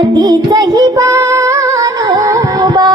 उन्नती चाहिए बानो बा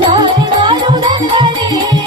சாரி நாளும் நன்னே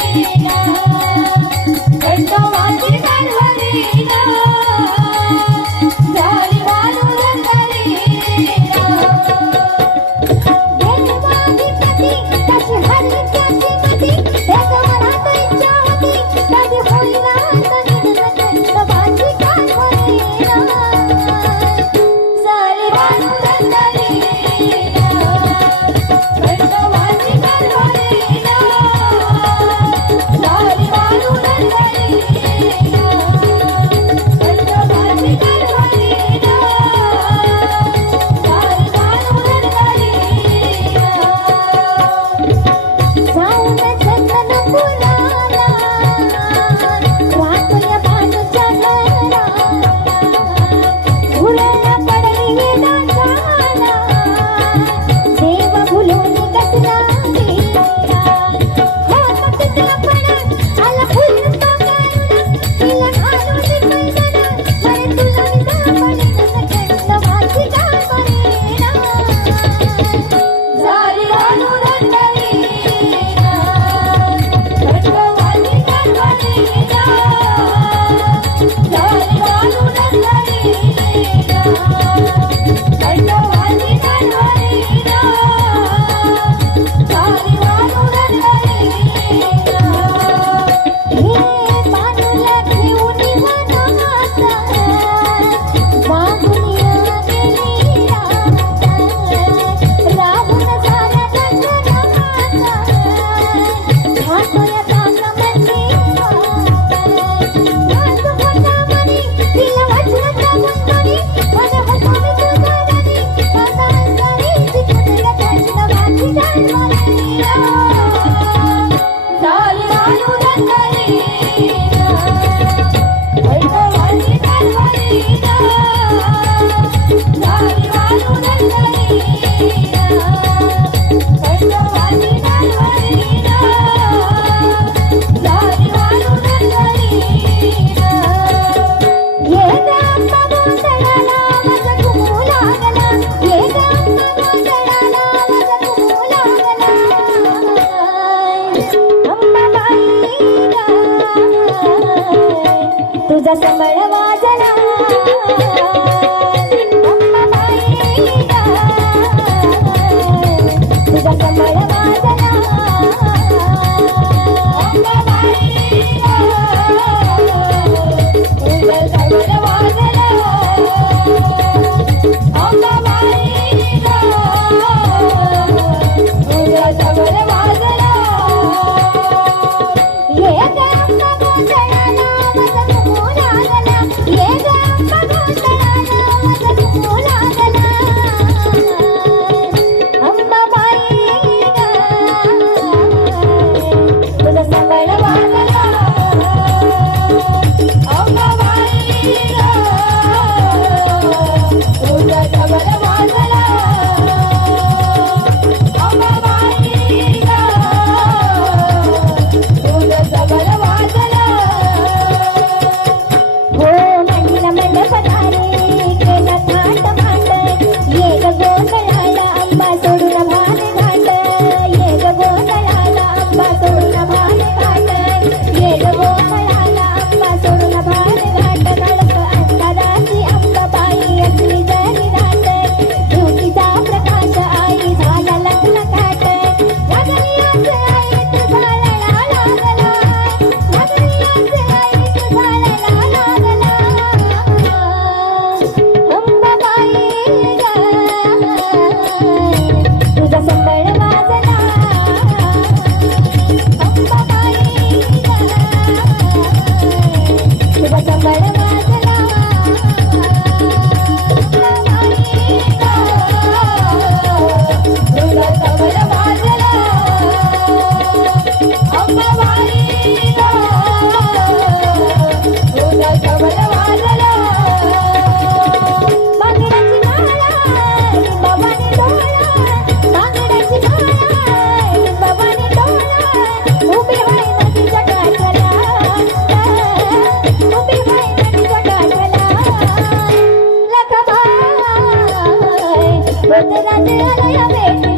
दा तुझा समय जला। Vete, date, dale.